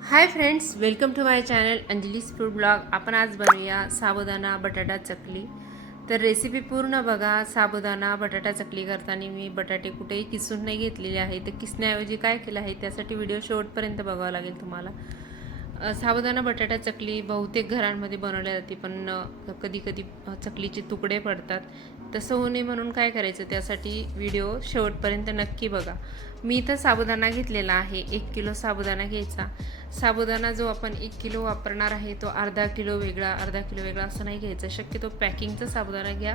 Hi friends welcome to my channel Anjali's food blog आपण आज बनवूया साबुदाणा बटाटा चकली. तर रेसिपी पूर्ण बघा साबुदाणा बटाटा चकली करताना मी बटाटे कुठेही किसून नाही घेतलेले आहे तर किसण्याऐवजी काय केलं आहे त्यासाठी व्हिडिओ शेवटपर्यंत बघावा लागेल तुम्हाला. साबुदाणा बटाटा चकली बहुतेक घरांमध्ये बनवल्या जाते पण कधी कधी चकलीचे तुकडे पडतात. तसं होऊ नये म्हणून काय करायचं? त्यासाठी व्हिडिओ शेवटपर्यंत नक्की बघा. मी इथं साबुदाणा घेतलेला आहे. एक किलो साबुदाणा घ्यायचा. साबुदाणा जो आपण एक किलो वापरणार आहे तो अर्धा किलो वेगळा अर्धा किलो वेगळा असं नाही घ्यायचं. शक्यतो पॅकिंगचा साबुदाणा घ्या.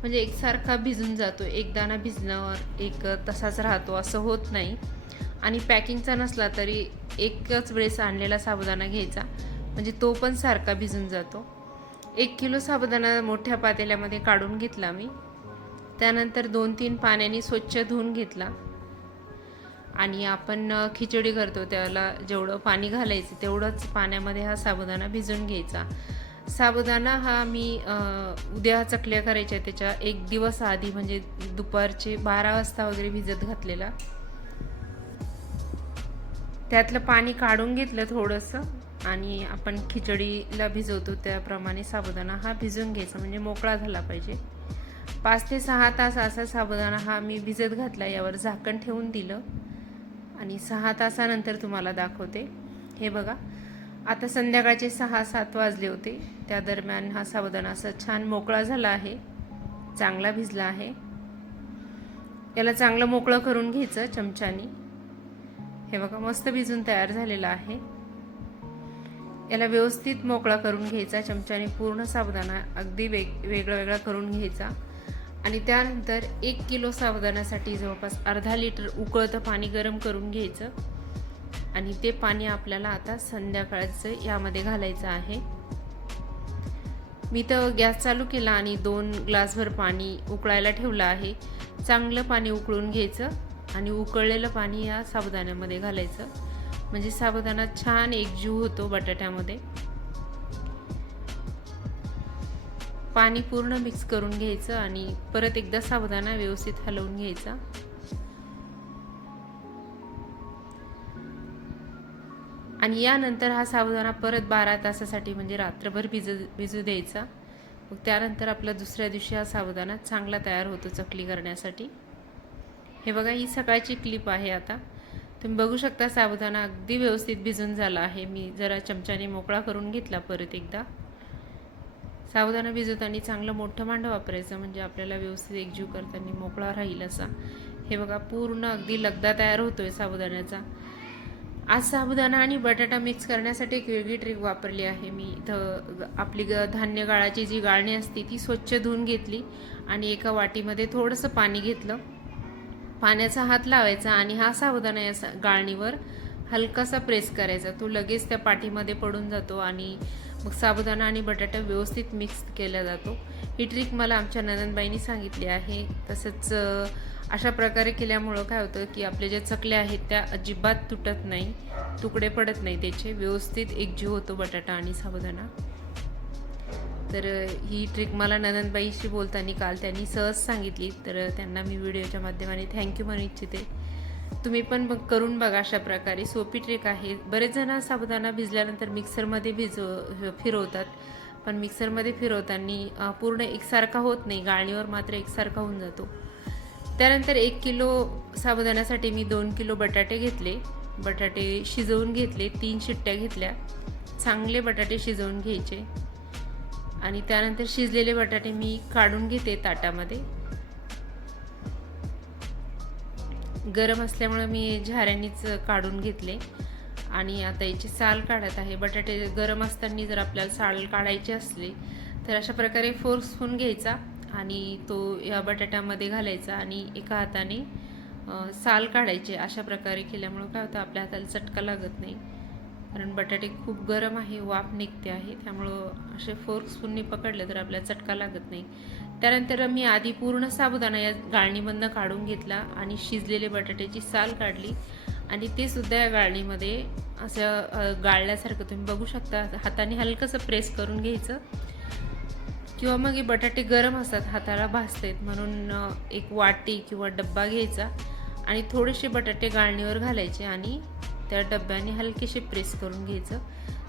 म्हणजे एकसारखा भिजून जातो. एक दाणा भिजण्यावर एक तसाच राहतो. असं होत नाही. आणि पॅकिंगचा नसला तरी एकच वेळेस आणलेला साबुदाणा घ्यायचा. म्हणजे तो पण सारखा भिजून जातो. एक किलो साबुदाणा मोठ्या पातेल्यामध्ये काढून घेतला मी. त्यानंतर दोन तीन पाण्याने स्वच्छ धुवून घेतला. आणि आपण खिचडी करतो त्याला जेवढं पाणी घालायचं तेवढंच पाण्यामध्ये हा साबुदाणा भिजून घ्यायचा. साबुदाणा हा मी उद्या चकल्या करायच्या त्याच्या एक दिवस आधी म्हणजे दुपारचे बारा वाजता वगैरे भिजत घातलेला. त्यातलं पाणी काढून घेतलं थोडंसं आणि आपण खिचडीला भिजवतो त्याप्रमाणे साबुदाणा हा भिजून घ्यायचा म्हणजे मोकळा झाला पाहिजे. पाच ते सहा तास असा साबुदाणा हा मी भिजत घातला यावर झाकण ठेवून दिलं. आणि सहा तासानंतर तुम्हाला दाखवते. हे बघा आता संध्याकाळचे सहा सात वाजले होते. त्या दरम्यान हा साबुदाणा असा छान मोकळा झाला आहे. चांगला भिजला आहे. याला चांगलं मोकळं करून घ्यायचं चमच्यानी. हे बघा मस्त भिजून तयार झालेला आहे. याला व्यवस्थित मोकळा करून घ्यायचा चमच्याने पूर्ण साबुदाणा अगदी वेग वेगळा वेगळा करून घ्यायचा. आणि त्यानंतर एक किलो साबुदाण्यासाठी जवळपास अर्धा लिटर उकळतं पाणी गरम करून घ्यायचं. आणि ते पाणी आपल्याला आता संध्याकाळचं यामध्ये घालायचं आहे. मी तर गॅस चालू केला आणि दोन ग्लासभर पाणी उकळायला ठेवलं आहे. चांगलं पाणी उकळून घ्यायचं. आणि उकळलेलं पाणी या साबुदाण्यामध्ये घालायचं. म्हणजे साबुदाणा छान एकजीव होतो बटाट्यामध्ये. पाणी पूर्ण मिक्स करून घ्यायचं आणि परत एकदा साबुदाणा व्यवस्थित हलवून घ्यायचा. आणि यानंतर हा साबुदाणा परत बारा तासासाठी म्हणजे रात्रभर भिज भिजू द्यायचा. मग त्यानंतर आपला दुसऱ्या दिवशी हा साबुदाणा चांगला तयार होतो चकली करण्यासाठी. हे बघा ही सकाळची क्लिप आहे आता. तुम्ही बघू शकता साबुदाणा अगदी व्यवस्थित भिजून झाला आहे. मी जरा चमच्याने मोकळा करून घेतला परत एकदा. साबुदाणा भिजवताना चांगलं मोठं मांडं वापरायचं म्हणजे आपल्याला व्यवस्थित एकजीव करताना मोकळा राहील असा. हे बघा पूर्ण अगदी लगदा तयार होतो आहे साबुदाण्याचा. आज साबुदाणा आणि बटाटा मिक्स करण्यासाठी एक वेगळी ट्रिक वापरली आहे. मी इथं आपली ग धान्य गाळाची जी गाळणी असते ती स्वच्छ धुवून घेतली आणि एका वाटीमध्ये थोडंसं पाणी घेतलं. पाण्याचा हात लावायचा आणि हा सावधान या सा- गाळणीवर हलकासा प्रेस करायचा. तो लगेच त्या पाठीमध्ये पडून जातो आणि मग साबुदाणा आणि बटाटा व्यवस्थित मिक्स केला जातो. ही ट्रिक मला आमच्या नंदनबाईंनी सांगितली आहे. तसंच अशा प्रकारे केल्यामुळं काय होतं की आपल्या ज्या चकल्या आहेत त्या अजिबात तुटत नाही तुकडे पडत नाही त्याचे. व्यवस्थित एकजीव होतो बटाटा आणि साबुदाणा. तर ही ट्रिक मला नंदनबाईशी बोलताना काल त्यांनी सहज सांगितली. तर त्यांना मी व्हिडिओच्या माध्यमाने थँक्यू म्हणू इच्छिते. तुम्ही पण बघ करून बघा अशा प्रकारे. सोपी ट्रिक आहे. बरेच जण साबुदाणा भिजल्यानंतर मिक्सरमध्ये भिज फिरवतात. पण मिक्सरमध्ये फिरवताना पूर्ण एकसारखा होत नाही. गाळणीवर मात्र एकसारखा होऊन जातो. त्यानंतर एक किलो साबुदाण्यासाठी मी दोन किलो बटाटे घेतले. बटाटे शिजवून घेतले. तीन शिट्ट्या घेतल्या. चांगले बटाटे शिजवून घ्यायचे. आणि त्यानंतर शिजलेले बटाटे मी काढून घेते ताटामध्ये. गरम असल्यामुळे मी झाऱ्यांनीच काढून घेतले. आणि आता याची साल काढत आहे. बटाटे गरम असताना जर आपल्याला साल काढायची असली तर अशा प्रकारे फोर्क स्पून घ्यायचा आणि तो या बटाट्यामध्ये घालायचा आणि एका हाताने साल काढायचे. अशा प्रकारे केल्यामुळं काय होतं? आपल्या हाताला चटका लागत नाही. कारण बटाटे खूप गरम आहे वाफ निघते आहे त्यामुळं असे फोर्कस्पूननी पकडले तर आपल्याला चटका लागत नाही. त्यानंतर मी आधी पूर्ण साबुदाणा या गाळणीमधनं काढून घेतला आणि शिजलेले बटाट्याची साल काढली. आणि ते सुद्धा या गाळणीमध्ये असं गाळल्यासारखं तुम्ही बघू शकता. हाताने हलकंसं प्रेस करून घ्यायचं. किंवा मग हे बटाटे गरम असतात हाताला भाजतात म्हणून एक वाटी किंवा डब्बा घ्यायचा आणि थोडेसे बटाटे गाळणीवर घालायचे आणि त्या डब्याने हलकेसे प्रेस करून घ्यायचं.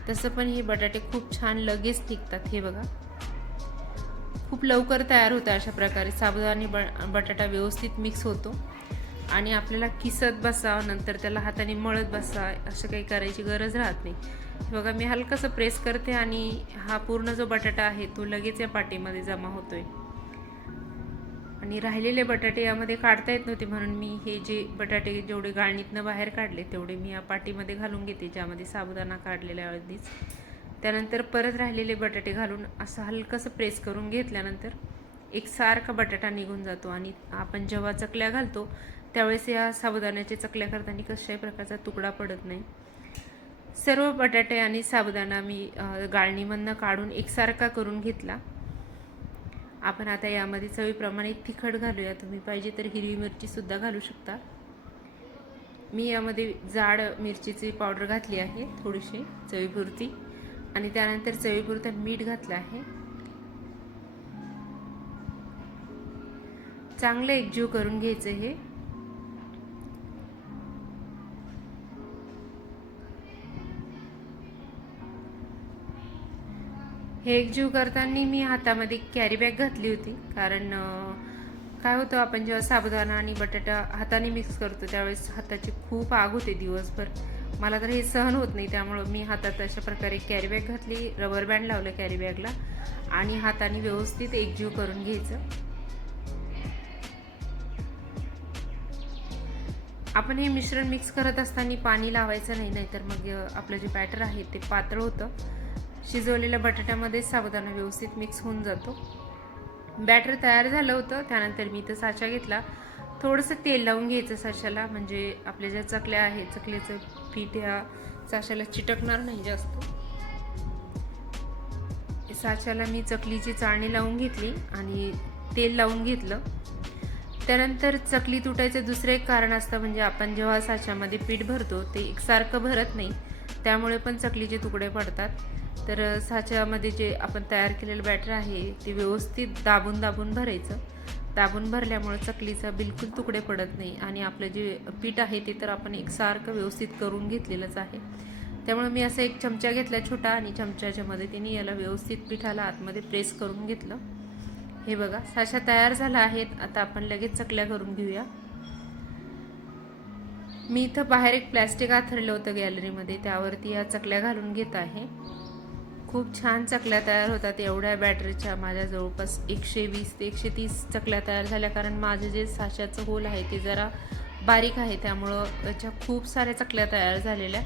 तसं पण हे बटाटे खूप छान लगेच निघतात. हे बघा. खूप लवकर तयार होतं अशा प्रकारे. साबुदाणे ब बटाटा व्यवस्थित मिक्स होतो. आणि आपल्याला किसत बसा नंतर त्याला हाताने मळत बसा असं काही करायची गरज राहत नाही. हे बघा मी हलकंसं प्रेस करते आणि हा पूर्ण जो बटाटा आहे तो लगेच या पाटीमध्ये जमा होतोय. आणि राहिलेले बटाटे यामध्ये काढता येत नव्हते म्हणून मी हे जे बटाटे जेवढे गाळणीतनं बाहेर काढले तेवढे मी या पाटीमध्ये घालून घेते ज्यामध्ये साबुदाणा काढलेल्या आधीच त्यानंतर परत राहिलेले बटाटे घालून असं हलकंसं प्रेस करून घेतल्यानंतर एक सारखा बटाटा निघून जातो आणि आपण जेव्हा चकल्या घालतो त्यावेळेस या साबुदाण्याच्या चकल्या करताना कशाही प्रकारचा तुकडा पडत नाही. सर्व बटाटे आणि साबुदाणा मी गाळणीमधनं काढून एकसारखा करून घेतला. आपण आता यामध्ये चवीप्रमाणे तिखट घालूया. तुम्ही पाहिजे तर हिरवी मिरचीसुद्धा घालू शकता. मी यामध्ये जाड मिरचीची पावडर घातली आहे थोडीशी चवीपुरती. आणि त्यानंतर चवीपुरतं मीठ घातलं आहे. चांगलं एकजीव करून घ्यायचं हे. हे एकजीव करताना मी हातामध्ये कॅरी बॅग घातली होती. कारण काय होतं आपण जेव्हा साबुदाणा आणि बटाटा हाताने मिक्स करतो त्यावेळेस हाताची खूप आग होते दिवसभर. मला तर हे सहन होत नाही त्यामुळं मी हातात अशा प्रकारे कॅरी बॅग घातली रबर बँड लावलं कॅरी बॅगला आणि हाताने व्यवस्थित एकजीव करून घ्यायचं. आपण हे मिश्रण मिक्स करत असताना पाणी लावायचं नाही नाहीतर मग आपलं जे बॅटर आहे ते पातळ होतं. शिजवलेल्या बटाट्यामध्ये साबुदाणा व्यवस्थित मिक्स होऊन जातो. बॅटर तयार झालं होतं त्यानंतर मी इथं साचा घेतला. थोडंसं तेल लावून घ्यायचं साच्याला म्हणजे आपल्या ज्या चकल्या आहेत चकल्याचं पीठ ह्या साच्याला चिटकणार नाही जास्त. साच्याला मी चकलीची चाळणी लावून घेतली आणि तेल लावून घेतलं. त्यानंतर चकली तुटायचं दुसरं एक कारण असतं म्हणजे आपण जेव्हा साच्यामध्ये पीठ भरतो ते एकसारखं भरत नाही. त्यामुळे पण चकलीचे तुकडे पडतात. तर साच्यामध्ये जे आपण तयार केलेलं बॅटर आहे ते व्यवस्थित दाबून दाबून भरायचं. दाबून भरल्यामुळे चकलीचा बिलकुल तुकडे पडत नाही आणि आपलं जे पीठ आहे ते तर आपण एकसारखं व्यवस्थित करून घेतलेलंच आहे. त्यामुळे मी असं एक चमचा घेतला छोटा आणि चमच्याच्या मदतीने याला व्यवस्थित पिठाला आतमध्ये प्रेस करून घेतलं. हे बघा साशा तयार झाला आहेत. आता आपण लगेच चकल्या करून घेऊया. मी इथं बाहेर एक प्लॅस्टिक आथरलं होतं गॅलरीमध्ये त्यावरती या चकल्या घालून घेत आहे. खूप छान चकल्या तयार होतात एवढ्या बॅटरीच्या माझ्या जवळपास एकशे वीस ते एकशे तीस चकल्या तयार झाल्या. कारण माझं जे साशाचं होल आहे ते जरा बारीक आहे त्यामुळं त्याच्या खूप साऱ्या चकल्या तयार झालेल्या.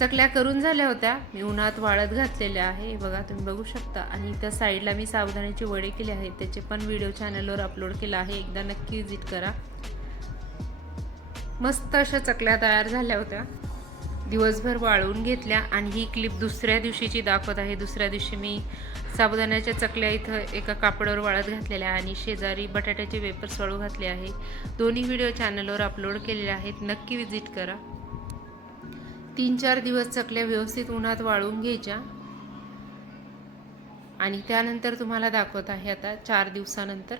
चकल्या करून झाल्या होत्या मी उन्हात वाळत घातलेल्या आहे. बघा तुम्ही बघू शकता. आणि त्या साईडला मी सावधानीचे वडे केले आहेत त्याचे पण व्हिडिओ चॅनलवर अपलोड केला आहे. एकदा नक्की विजिट करा. मस्त अशा चकल्या तयार झाल्या होत्या. दिवसभर वाळवून घेतल्या आणि ही क्लिप दुसऱ्या दिवशीची दाखवत आहे. दुसऱ्या दिवशी मी साबुदाण्याच्या चकल्या इथं एका कापडावर वाळत घातलेल्या आणि शेजारी बटाट्याचे वेपर्स वाळू घातले आहे. दोन्ही व्हिडिओ चॅनलवर अपलोड केलेले आहेत. नक्की विजिट करा. तीन चार दिवस चकल्या व्यवस्थित उन्हात वाळवून घ्यायच्या. आणि त्यानंतर तुम्हाला दाखवत आहे आता चार दिवसानंतर.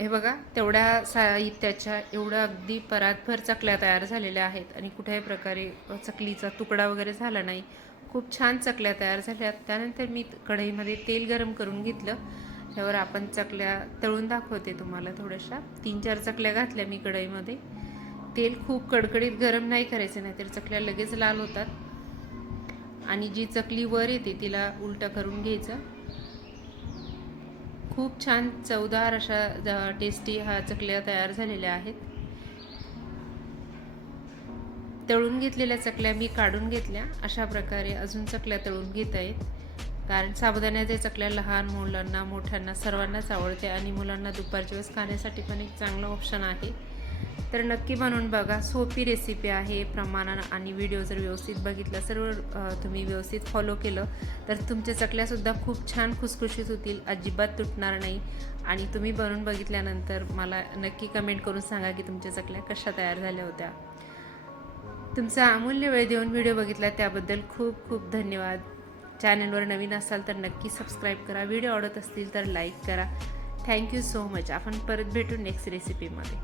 हे बघा तेवढ्या साहित्याच्या एवढं अगदी परातभर चकल्या तयार झालेल्या आहेत आणि कुठल्याही प्रकारे चकलीचा तुकडा वगैरे झाला नाही. खूप छान चकल्या तयार झाल्या. त्यानंतर मी कढईमध्ये तेल गरम करून घेतलं. त्यावर आपण चकल्या तळून दाखवते तुम्हाला थोड्याशा. तीन चार चकल्या घातल्या मी कढईमध्ये. तेल खूप कडकडीत गरम नाही करायचं नाही तर चकल्या लगेच लाल होतात. आणि जी चकली वर येते तिला उलटं करून घ्यायचं. खूप छान चवदार अशा टेस्टी हा चकल्या तयार झालेल्या आहेत. तळून घेतलेल्या चकल्या मी काढून घेतल्या. अशा प्रकारे अजून चकल्या तळून घेत आहेत. कारण साबुदाण्याच्या चकल्या लहान मुलांना मोठ्यांना सर्वांनाच आवडते आणि मुलांना दुपारच्या वेळेस खाण्यासाठी पण एक चांगलं ऑप्शन आहे. तर नक्की बनवून बघा. सोपी रेसिपी आहे प्रमाणानं आणि व्हिडिओ जर व्यवस्थित बघितला सर्व तुम्ही व्यवस्थित फॉलो केलं तर तुमच्या चकल्यासुद्धा खूप छान खुसखुशीत होतील. अजिबात तुटणार नाही. आणि तुम्ही बनवून बघितल्यानंतर मला नक्की कमेंट करून सांगा की तुमच्या चकल्या कशा तयार झाल्या होत्या. तुमचा अमूल्य वेळ देऊन व्हिडिओ बघितला त्याबद्दल खूप खूप धन्यवाद. चॅनलवर नवीन असाल तर नक्की सबस्क्राईब करा. व्हिडिओ आवडत असतील तर लाईक करा. थँक्यू सो मच आपण परत भेटू नेक्स्ट रेसिपीमध्ये